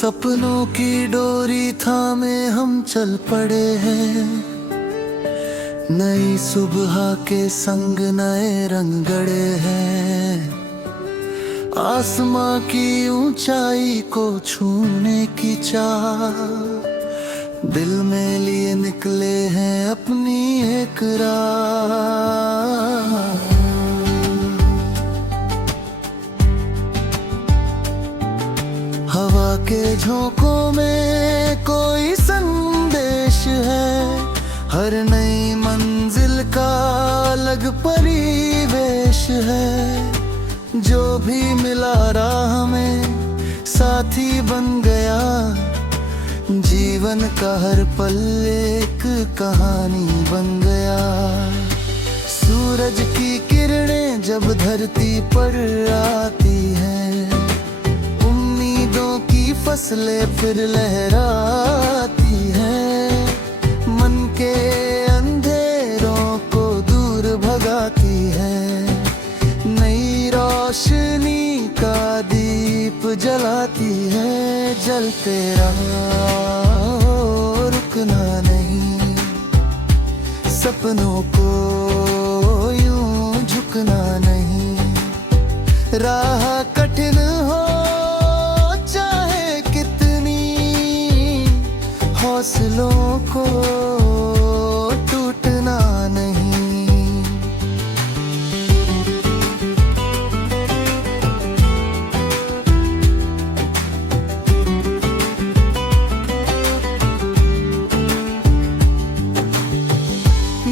सपनों की डोरी थामे हम चल पड़े हैं, नई सुबह के संग नए रंग गड़े हैं। आसमां की ऊंचाई को छूने की चाह दिल में लिए निकले हैं अपनी एक राह। हवा के झोंकों में कोई संदेश है, हर नई मंजिल का अलग परिवेश है। जो भी मिला राह में साथी बन गया, जीवन का हर पल एक कहानी बन गया। सूरज की किरणें जब धरती पर आती हैं, उम्मीदों की फसलें फिर लहराती हैं। मन के अंधेरों को दूर भगाती है, नई रोशनी का दीप जलाती है। जलते रहो, रुकना नहीं, सपनों को यूं झुकना नहीं। राह कठिन हो चाहे कितनी, हौसलों को टूटना नहीं।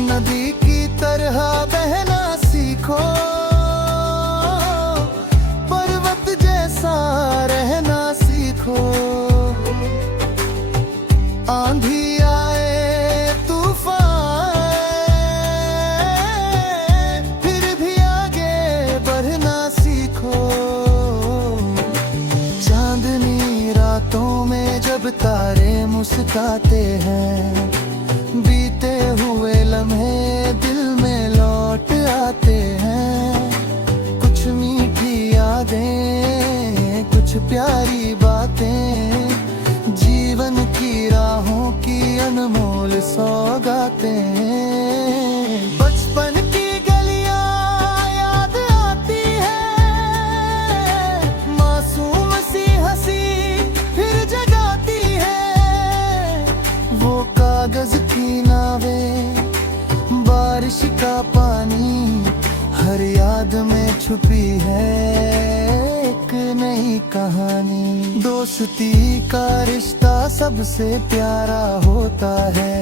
नदी की तरह बहना सीखो, पर्वत जैसा रहना सीखो। आंधी आए तूफान आए, फिर भी आगे बढ़ना सीखो। चांदनी रातों में जब तारे मुस्कुराते हैं, बीते हुए लम्हे दिल में लौट आते हैं। कुछ मीठी यादें, कुछ प्यारी बातें, जीवन की राहों की अनमोल सौगातें। बचपन की गलियां याद आती है, मासूम सी हंसी फिर जगाती है। वो कागज की नावें, बारिश का पानी, हर याद में छुपी है एक नई कहानी। दोस्ती का रिश्ता सबसे प्यारा होता है,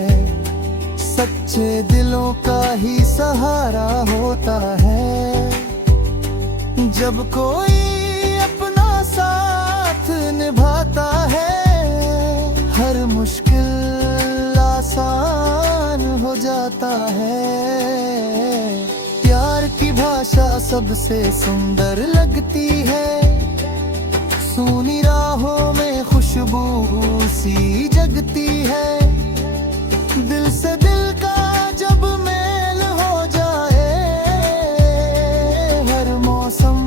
सच्चे दिलों का ही सहारा होता है। जब कोई अपना साथ निभाता है, हर मुश्किल आसान हो जाता है। प्यार की भाषा सबसे सुंदर लगती है, सूनी राहों में खुशबू सी जगती है। दिल से दिल का जब मेल हो जाए, हर मौसम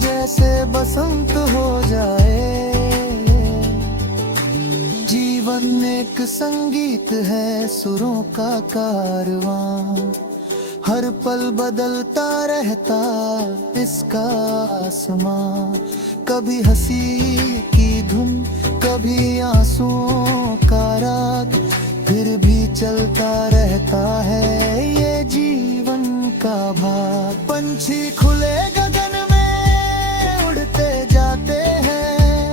जैसे बसंत हो जाए। जीवन एक संगीत है, सुरों का कारवां, हर पल बदलता रहता इसका आसमां। कभी हंसी की धुन, कभी आंसुओं का राग, फिर भी चलता रहता है ये जीवन का भाग। पंछी खुले गगन में उड़ते जाते हैं,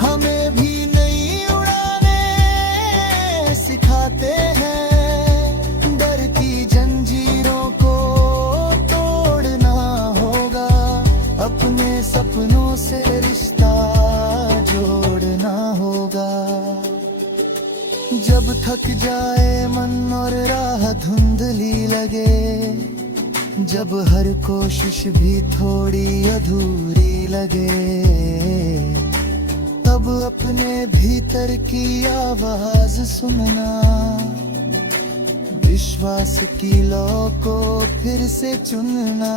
हमें भी नई उड़ाने सिखाते हैं। डर की जंजीरों को तोड़ना होगा, अपने सपनों से रिश्ता जोड़ना होगा। जब थक जाए मन और राह धुंधली लगे, जब हर कोशिश भी थोड़ी अधूरी लगे, तब अपने भीतर की आवाज सुनना, विश्वास की लौ को फिर से चुनना।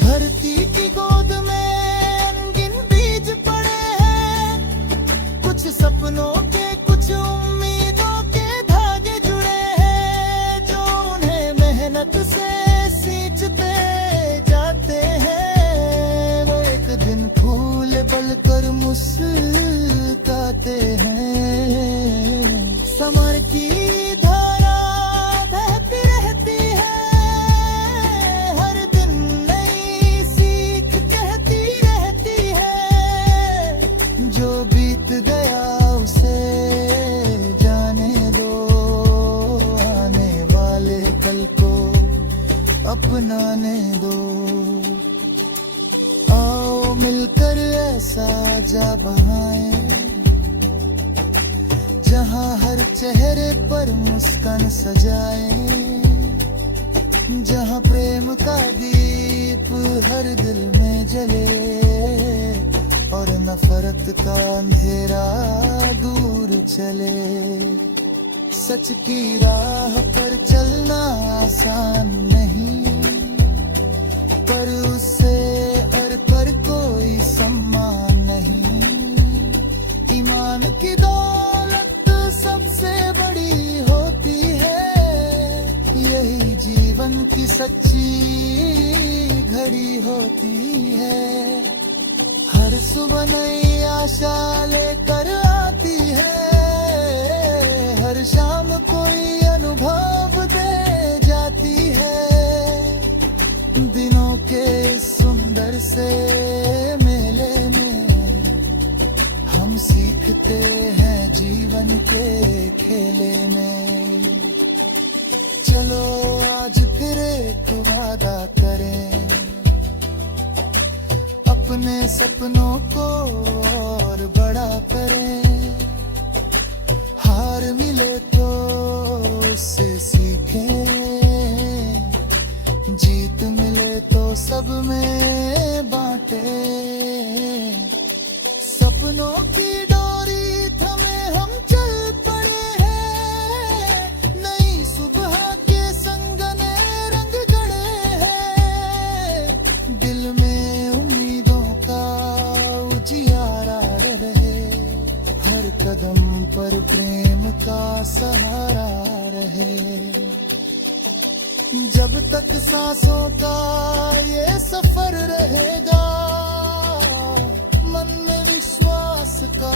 धरती की गोद में अनगिन बीज पड़े हैं, मिलकर मुस्कुराते हैं। समर की धारा बहती रहती है, हर दिन नई सीख कहती रहती है। जो बीत गया उसे जाने दो, आने वाले कल को अपनाने दो। आओ मिलकर ऐसा जा बहाएं, जहां हर चेहरे पर मुस्कान सजाए, जहां प्रेम का दीप हर दिल में जले और नफरत का अंधेरा दूर चले। सच की राह पर चलना आसान नहीं, पर उससे और पर कोई सम्मान नहीं। ईमान की दौलत सबसे बड़ी होती है, यही जीवन की सच्ची घड़ी होती है। हर सुबह नई आशा लेकर आती है, हर शाम कोई अनुभव दे जाती है। दिनों के सुंदर से मेले में हम सीखते हैं जीवन के खेले में। चलो आज फिर एक वादा करें, अपने सपनों को और बड़ा करें। हार मिले तो उससे सीखें, जीत मिले तो सब में बांटे। सपनों की डोरी थमे हम चल पड़े हैं, नई सुबह के संग नए रंग गढ़े हैं। दिल में उम्मीदों का उजियारा रहे, हर कदम पर प्रेम का सहारा रहे। जब तक सांसों का ये सफर रहेगा, मन में विश्वास का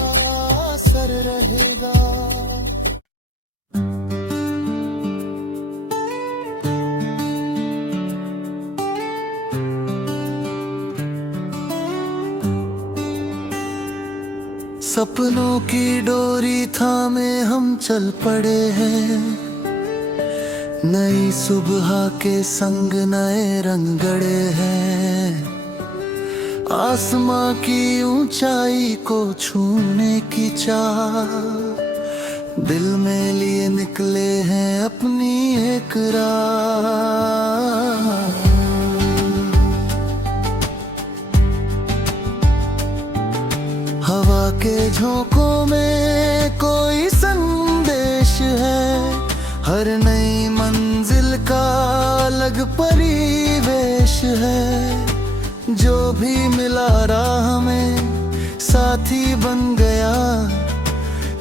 असर रहेगा। सपनों की डोरी थामे हम चल पड़े हैं, नई सुबह के संग नए रंग गढ़े हैं। आसमां की ऊंचाई को छूने की चाह, दिल में लिए निकले हैं अपनी एक राह। हवा के झोंकों में कोई संदेश है, हर नई मंजिल का अलग परिवेश है। जो भी मिला राह में साथी बन गया,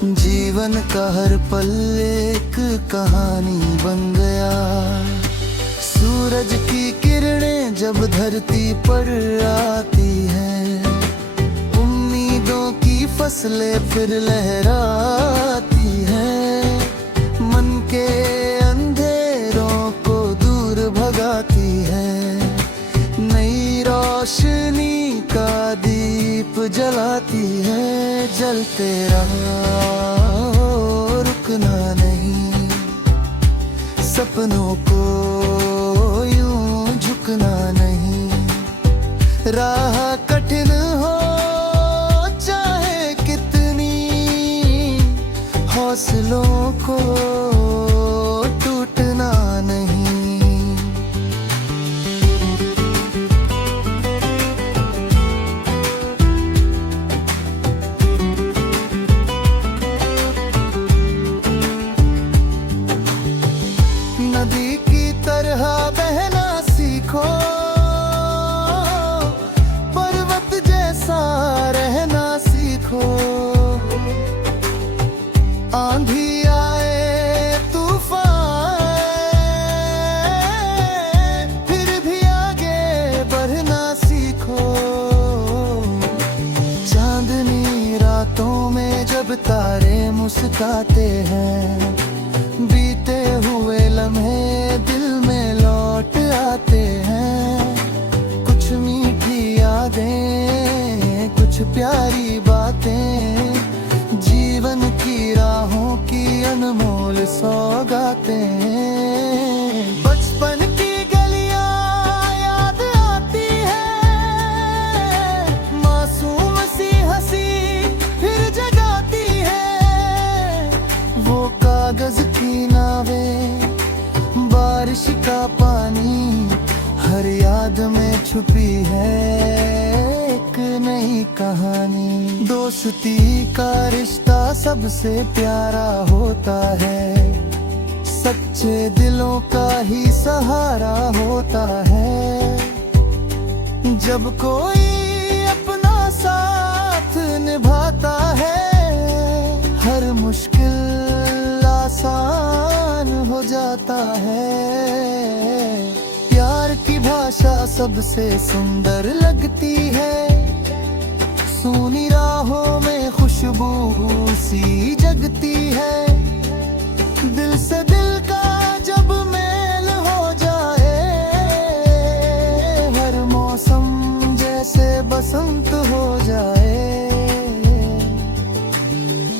जीवन का हर पल एक कहानी बन गया। सूरज की किरणें जब धरती पर आती हैं, उम्मीदों की फसलें फिर लहराती हैं। मन के अंधेरों को दूर भगाती है, नई रोशनी का दीप जलाती है। जलते रहो रुकना नहीं, सपनों को यूं झुकना नहीं। राह कठिन हो चाहे कितनी, हौसलों को टूटना नहीं। नदी की तरह बहना सीखो, पर्वत रातों में जब तारे मुस्काते हैं, बीते हुए लम्हे दिल में लौट आते हैं। कुछ मीठी यादें, कुछ प्यारी बातें, जीवन की राहों की अनमोल सौगातें हैं। बचपन की गलियां याद आती है, मासूम सी हंसी फिर जगाती है। वो कागज की नावें, बारिश का पानी, हर याद में छुपी है एक नई कहानी। दोस्ती का रिश्ता सबसे प्यारा होता है, सच्चे दिलों का ही सहारा होता है। जब कोई अपना साथ निभाता है, हर मुश्किल आसान हो जाता है। प्यार की भाषा सबसे सुंदर लगती है, सूनी राहों में खुशबू सी जगती है। दिल से दिल का जब मेल हो जाए, हर मौसम जैसे बसंत हो जाए।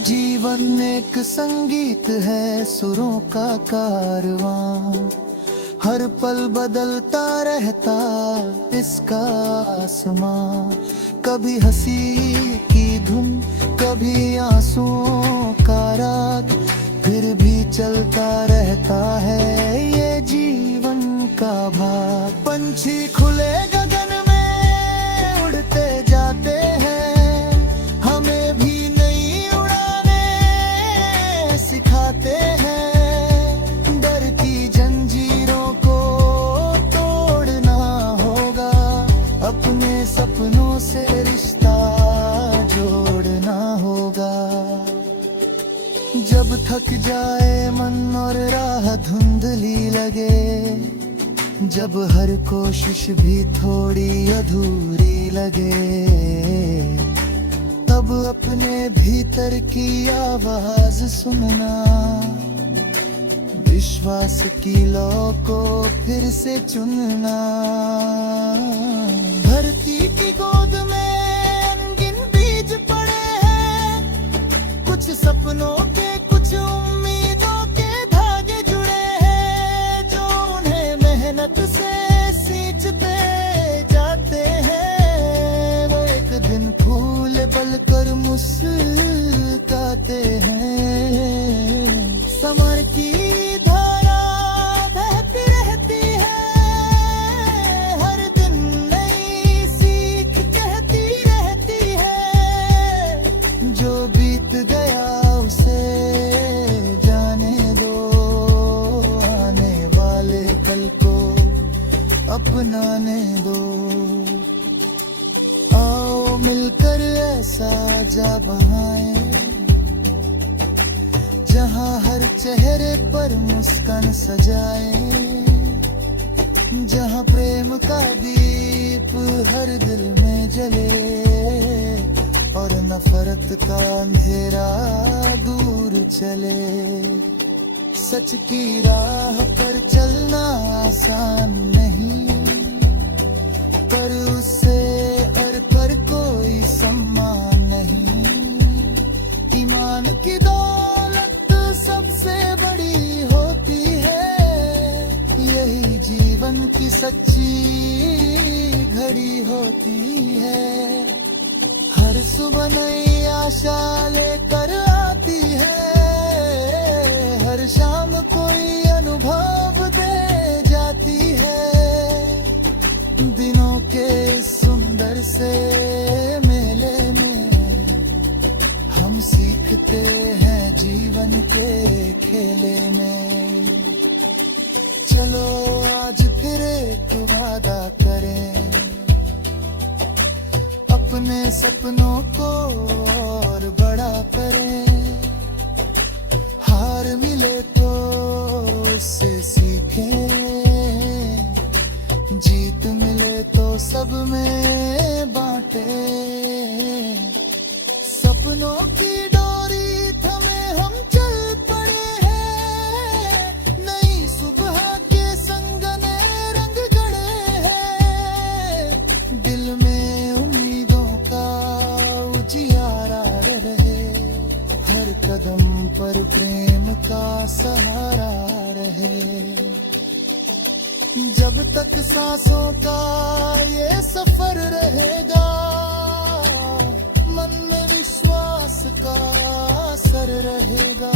जीवन एक संगीत है, सुरों का कारवां, हर पल बदलता रहता इसका आसमां। कभी हंसी की धुन, कभी आंसुओं का राग, फिर भी चलता रहता है ये जीवन का भाग। पंछी खुले गगन में उड़ते जाते हैं, हमें भी नई उड़ाने सिखाते हैं। डर की जंजीरों को तोड़ना होगा, अपने सपनों से रिश्ता जोड़ना होगा। जब थक जाए मन और राह धुंधली लगे, जब हर कोशिश भी थोड़ी अधूरी लगे, तब अपने भीतर की आवाज सुनना, विश्वास की लौ को फिर से चुनना। धरती की गोद में अनगिन बीज पड़े हैं, कुछ सपनों के, कुछ उम्मीदों के धागे जुड़े हैं, जो उन्हें मेहनत से सींचते जाते हैं। वो एक दिन फूल पल कर मुस्कुराते हैं। समर की धारा बहती रहती है, हर दिन नई सीख कहती रहती है। जो बीत गया उसे जाने दो, आने वाले कल को अपनाने दो। आओ मिलकर ऐसा जा बनाए, जहाँ हर चेहरे पर मुस्कान सजाए, जहाँ प्रेम का दीप हर दिल में जले, और नफरत का अंधेरा दूर चले। सच की राह पर चलना आसान नहीं, पर उससे और पर कोई सम्मान नहीं। ईमान की दौलत सबसे बड़ी होती है, यही जीवन की सच्ची घड़ी होती है। हर सुबह नई आशा लेकर आती है, हर शाम कोई अनुभव दे जाती है। दिनों के सुंदर से मेले में हम सीखते हैं जीवन के खेले में। चलो आज फिर एक वादा करें, अपने सपनों को और बड़ा करें। हार मिले तो उससे सीखें, जीत मिले तो सब में बांटे। सपने सपनों की डोरी थमे हम चल पड़े हैं, नई सुबह के संग नए रंग गढ़े हैं। दिल में उम्मीदों का उजियारा रहे, हर कदम पर प्रेम का सहारा रहे। जब तक सांसों का ये सफर रहेगा, मन में विश्वास का असर रहेगा।